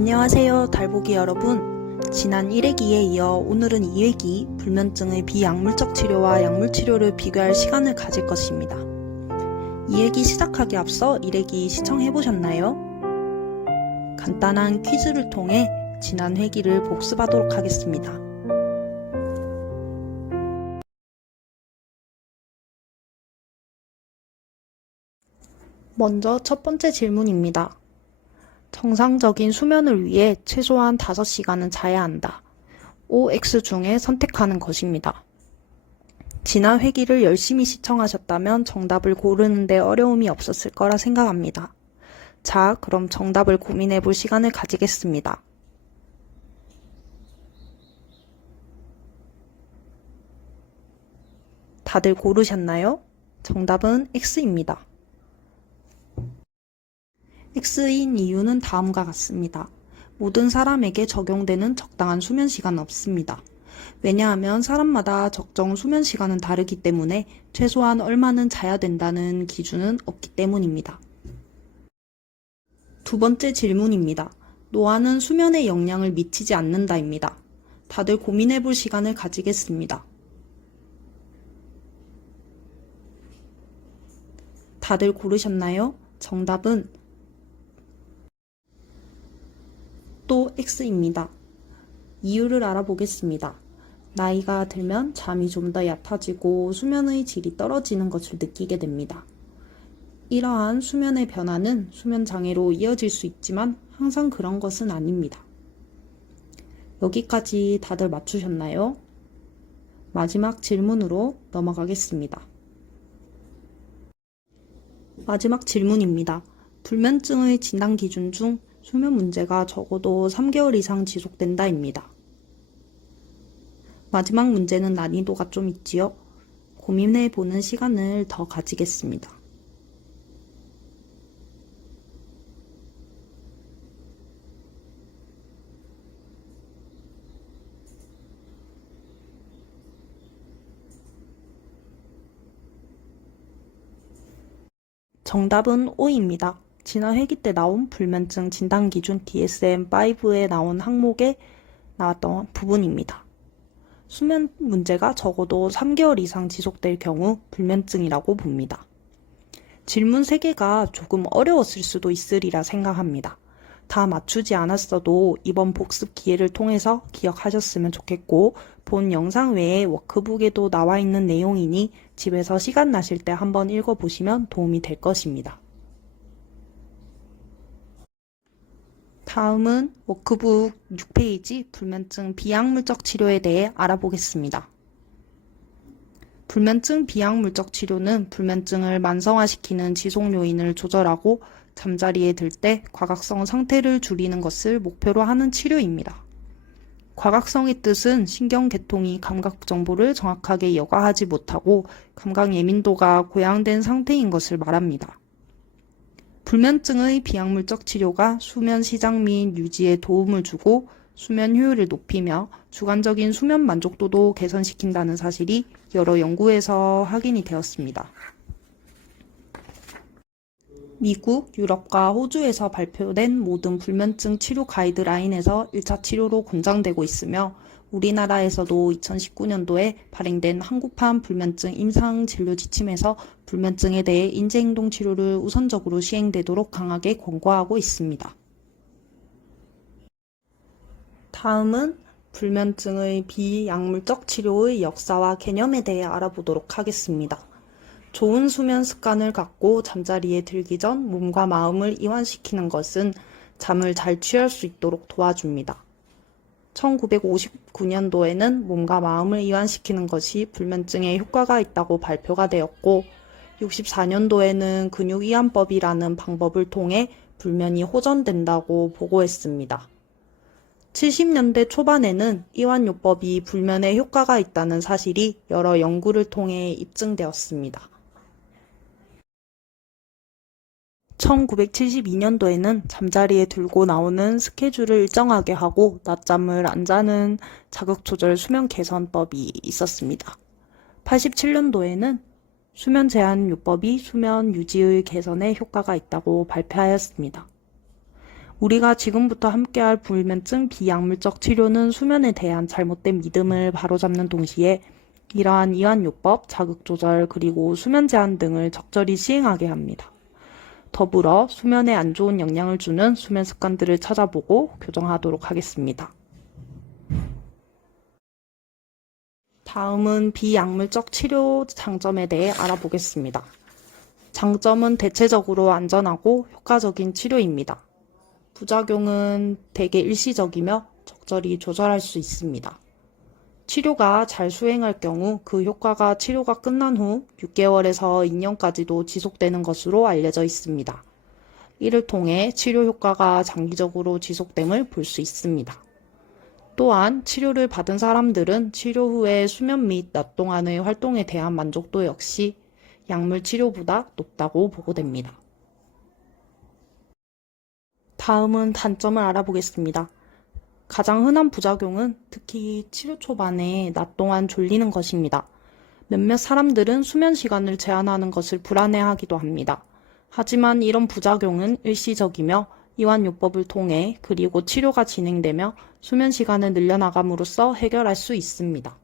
안녕하세요, 달보기 여러분. 지난 1회기에 이어 오늘은 2회기 불면증의 비약물적 치료와 약물 치료를 비교할 시간을 가질 것입니다. 2회기 시작하기 앞서 1회기 시청해보셨나요? 간단한 퀴즈를 통해 지난 회기를 복습하도록 하겠습니다. 먼저 첫 번째 질문입니다. 정상적인 수면을 위해 최소한 5시간은 자야 한다. OX 중에 선택하는 것입니다. 지난 회기를 열심히 시청하셨다면 정답을 고르는데 어려움이 없었을 거라 생각합니다. 자, 그럼 정답을 고민해 볼 시간을 가지겠습니다. 다들 고르셨나요? 정답은 X입니다. X인 이유는 다음과 같습니다. 모든 사람에게 적용되는 적당한 수면 시간은 없습니다. 왜냐하면 사람마다 적정 수면 시간은 다르기 때문에 최소한 얼마는 자야 된다는 기준은 없기 때문입니다. 두 번째 질문입니다. 노화는 수면에 영향을 미치지 않는다입니다. 다들 고민해 볼 시간을 가지겠습니다. 다들 고르셨나요? 정답은 또 X입니다. 이유를 알아보겠습니다. 나이가 들면 잠이 좀 더 얕아지고 수면의 질이 떨어지는 것을 느끼게 됩니다. 이러한 수면의 변화는 수면 장애로 이어질 수 있지만 항상 그런 것은 아닙니다. 여기까지 다들 맞추셨나요? 마지막 질문으로 넘어가겠습니다. 마지막 질문입니다. 불면증의 진단 기준 중 수면 문제가 적어도 3개월 이상 지속된다입니다. 마지막 문제는 난이도가 좀 있지요? 고민해보는 시간을 더 가지겠습니다. 정답은 O입니다. 지난 회기 때 나온 불면증 진단 기준 DSM-5에 나온 항목에 나왔던 부분입니다. 수면 문제가 적어도 3개월 이상 지속될 경우 불면증이라고 봅니다. 질문 3개가 조금 어려웠을 수도 있으리라 생각합니다. 다 맞추지 않았어도 이번 복습 기회를 통해서 기억하셨으면 좋겠고, 본 영상 외에 워크북에도 나와 있는 내용이니 집에서 시간 나실 때 한번 읽어보시면 도움이 될 것입니다. 다음은 워크북 6페이지 불면증 비약물적 치료에 대해 알아보겠습니다. 불면증 비약물적 치료는 불면증을 만성화시키는 지속 요인을 조절하고 잠자리에 들 때 과각성 상태를 줄이는 것을 목표로 하는 치료입니다. 과각성의 뜻은 신경계통이 감각 정보를 정확하게 여과하지 못하고 감각 예민도가 고양된 상태인 것을 말합니다. 불면증의 비약물적 치료가 수면 시작 및 유지에 도움을 주고 수면 효율을 높이며 주관적인 수면 만족도도 개선시킨다는 사실이 여러 연구에서 확인이 되었습니다. 미국, 유럽과 호주에서 발표된 모든 불면증 치료 가이드라인에서 1차 치료로 권장되고 있으며 우리나라에서도 2019년도에 발행된 한국판 불면증 임상 진료 지침에서 불면증에 대해 인지행동 치료를 우선적으로 시행되도록 강하게 권고하고 있습니다. 다음은 불면증의 비약물적 치료의 역사와 개념에 대해 알아보도록 하겠습니다. 좋은 수면 습관을 갖고 잠자리에 들기 전 몸과 마음을 이완시키는 것은 잠을 잘 취할 수 있도록 도와줍니다. 1959년도에는 몸과 마음을 이완시키는 것이 불면증에 효과가 있다고 발표가 되었고 64년도에는 근육이완법이라는 방법을 통해 불면이 호전된다고 보고했습니다. 70년대 초반에는 이완요법이 불면에 효과가 있다는 사실이 여러 연구를 통해 입증되었습니다. 1972년도에는 잠자리에 들고 나오는 스케줄을 일정하게 하고 낮잠을 안 자는 자극조절 수면 개선법이 있었습니다. 87년도에는 수면 제한 요법이 수면 유지의 개선에 효과가 있다고 발표하였습니다. 우리가 지금부터 함께할 불면증 비약물적 치료는 수면에 대한 잘못된 믿음을 바로잡는 동시에 이러한 이완요법, 자극조절, 그리고 수면 제한 등을 적절히 시행하게 합니다. 더불어 수면에 안 좋은 영향을 주는 수면 습관들을 찾아보고 교정하도록 하겠습니다. 다음은 비약물적 치료 장점에 대해 알아보겠습니다. 장점은 대체적으로 안전하고 효과적인 치료입니다. 부작용은 대개 일시적이며 적절히 조절할 수 있습니다. 치료가 잘 수행할 경우 그 효과가 치료가 끝난 후 6개월에서 2년까지도 지속되는 것으로 알려져 있습니다. 이를 통해 치료 효과가 장기적으로 지속됨을 볼 수 있습니다. 또한 치료를 받은 사람들은 치료 후에 수면 및 낮 동안의 활동에 대한 만족도 역시 약물 치료보다 높다고 보고됩니다. 다음은 단점을 알아보겠습니다. 가장 흔한 부작용은 특히 치료 초반에 낮 동안 졸리는 것입니다. 몇몇 사람들은 수면 시간을 제한하는 것을 불안해하기도 합니다. 하지만 이런 부작용은 일시적이며 이완요법을 통해 그리고 치료가 진행되며 수면 시간을 늘려나감으로써 해결할 수 있습니다.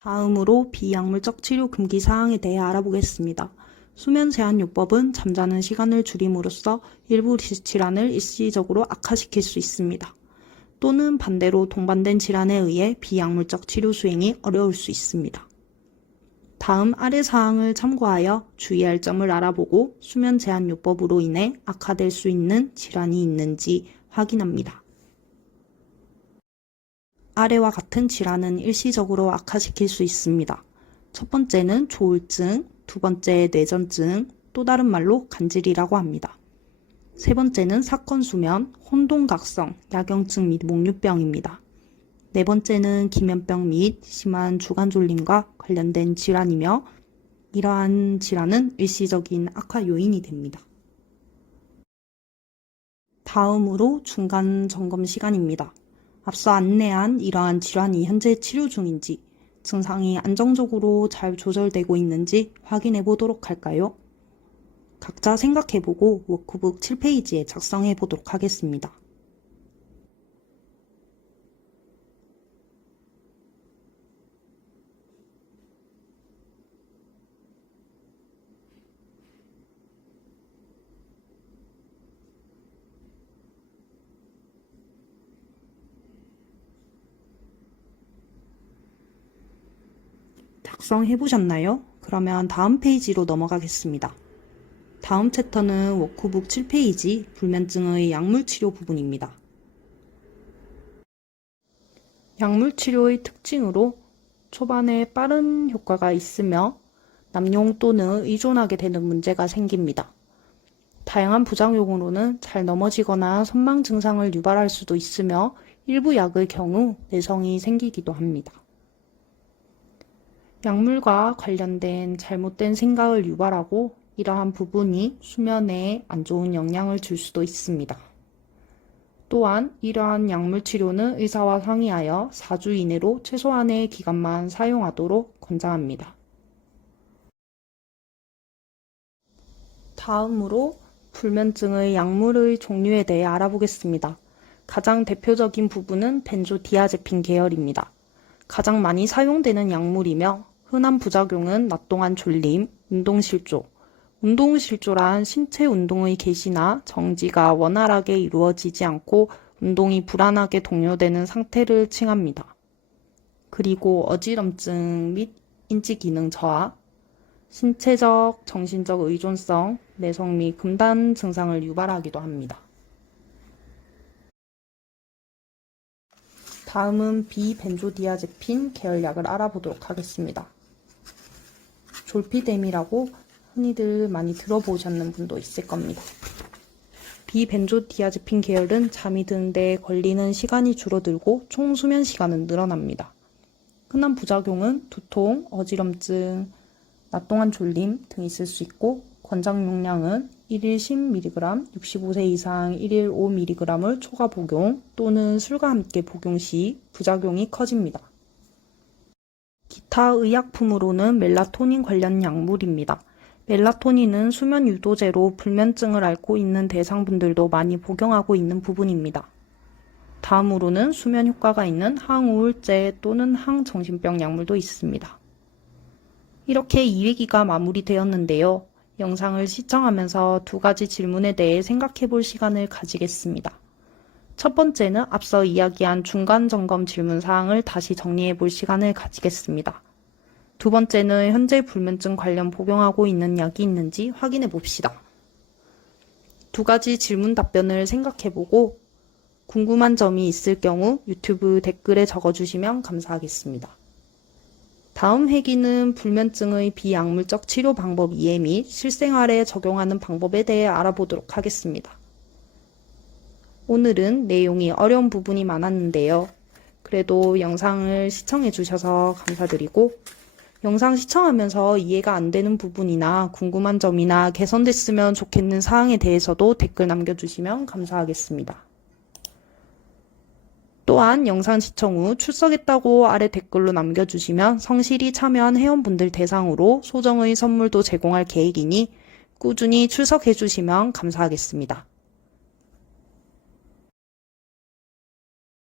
다음으로 비약물적 치료 금기 사항에 대해 알아보겠습니다. 수면 제한 요법은 잠자는 시간을 줄임으로써 일부 질환을 일시적으로 악화시킬 수 있습니다. 또는 반대로 동반된 질환에 의해 비약물적 치료 수행이 어려울 수 있습니다. 다음 아래 사항을 참고하여 주의할 점을 알아보고 수면 제한 요법으로 인해 악화될 수 있는 질환이 있는지 확인합니다. 아래와 같은 질환은 일시적으로 악화시킬 수 있습니다. 첫 번째는 조울증, 두 번째 뇌전증, 또 다른 말로 간질이라고 합니다. 세 번째는 사건수면, 혼동각성, 야경증 및 목류병입니다. 네 번째는 기면병 및 심한 주간졸림과 관련된 질환이며 이러한 질환은 일시적인 악화 요인이 됩니다. 다음으로 중간 점검 시간입니다. 앞서 안내한 이러한 질환이 현재 치료 중인지, 증상이 안정적으로 잘 조절되고 있는지 확인해 보도록 할까요? 각자 생각해보고 워크북 7페이지에 작성해 보도록 하겠습니다. 작성해 보셨나요? 그러면 다음 페이지로 넘어가겠습니다. 다음 챕터는 워크북 7페이지 불면증의 약물치료 부분입니다. 약물치료의 특징으로 초반에 빠른 효과가 있으며 남용 또는 의존하게 되는 문제가 생깁니다. 다양한 부작용으로는 잘 넘어지거나 선망 증상을 유발할 수도 있으며 일부 약의 경우 내성이 생기기도 합니다. 약물과 관련된 잘못된 생각을 유발하고 이러한 부분이 수면에 안 좋은 영향을 줄 수도 있습니다. 또한 이러한 약물 치료는 의사와 상의하여 4주 이내로 최소한의 기간만 사용하도록 권장합니다. 다음으로 불면증의 약물의 종류에 대해 알아보겠습니다. 가장 대표적인 부분은 벤조디아제핀 계열입니다. 가장 많이 사용되는 약물이며 흔한 부작용은 낮 동안 졸림, 운동실조. 운동실조란 신체 운동의 개시나 정지가 원활하게 이루어지지 않고 운동이 불안하게 동요되는 상태를 칭합니다. 그리고 어지럼증 및 인지기능 저하, 신체적, 정신적 의존성, 내성 및 금단 증상을 유발하기도 합니다. 다음은 비벤조디아제핀 계열약을 알아보도록 하겠습니다. 졸피뎀이라고 흔히들 많이 들어보셨는 분도 있을 겁니다. 비벤조디아제핀 계열은 잠이 드는데 걸리는 시간이 줄어들고 총 수면 시간은 늘어납니다. 흔한 부작용은 두통, 어지럼증, 낮 동안 졸림 등 있을 수 있고 권장 용량은 1일 10mg, 65세 이상 1일 5mg을 초과 복용 또는 술과 함께 복용 시 부작용이 커집니다. 기타 의약품으로는 멜라토닌 관련 약물입니다. 멜라토닌은 수면 유도제로 불면증을 앓고 있는 대상분들도 많이 복용하고 있는 부분입니다. 다음으로는 수면 효과가 있는 항우울제 또는 항정신병 약물도 있습니다. 이렇게 2회기가 마무리되었는데요. 영상을 시청하면서 두 가지 질문에 대해 생각해 볼 시간을 가지겠습니다. 첫 번째는 앞서 이야기한 중간 점검 질문 사항을 다시 정리해 볼 시간을 가지겠습니다. 두 번째는 현재 불면증 관련 복용하고 있는 약이 있는지 확인해 봅시다. 두 가지 질문 답변을 생각해 보고 궁금한 점이 있을 경우 유튜브 댓글에 적어주시면 감사하겠습니다. 다음 회기는 불면증의 비약물적 치료 방법 이해 및 실생활에 적용하는 방법에 대해 알아보도록 하겠습니다. 오늘은 내용이 어려운 부분이 많았는데요. 그래도 영상을 시청해 주셔서 감사드리고 영상 시청하면서 이해가 안 되는 부분이나 궁금한 점이나 개선됐으면 좋겠는 사항에 대해서도 댓글 남겨주시면 감사하겠습니다. 또한 영상 시청 후 출석했다고 아래 댓글로 남겨주시면 성실히 참여한 회원분들 대상으로 소정의 선물도 제공할 계획이니 꾸준히 출석해주시면 감사하겠습니다.